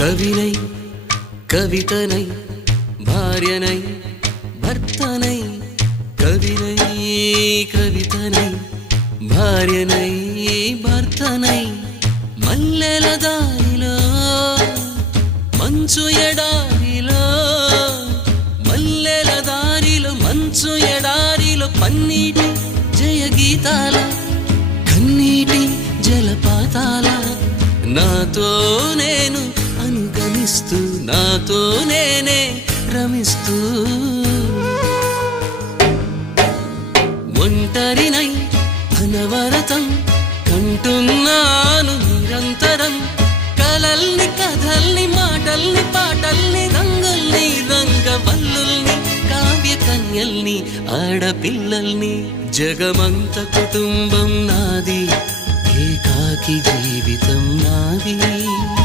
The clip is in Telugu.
కవినై కవితనై భార్యనై భర్తనై కవినై కవితనై భార్యనై భర్తనై మల్లెల దారిలో మంచు ఎడారిలో మల్లెల దారిలో మంచు ఎడారిలో పన్నీటి జయ గీతాల కన్నీటి జలపాతాల నాతో నేను అనుగమిస్తూ నాతో నేనే రమిస్తూ ఒంటరినై అనవరతం కంటున్నాను నిరంతరం కలల్ని కథల్ని మాటల్ని పాటల్ని రంగుల్ని రంగవల్లుల్ని కావ్య కన్యల్ని ఆడపిల్లల్ని జగమంత కుటుంబం నాది ఏకాకి జీవితం నాది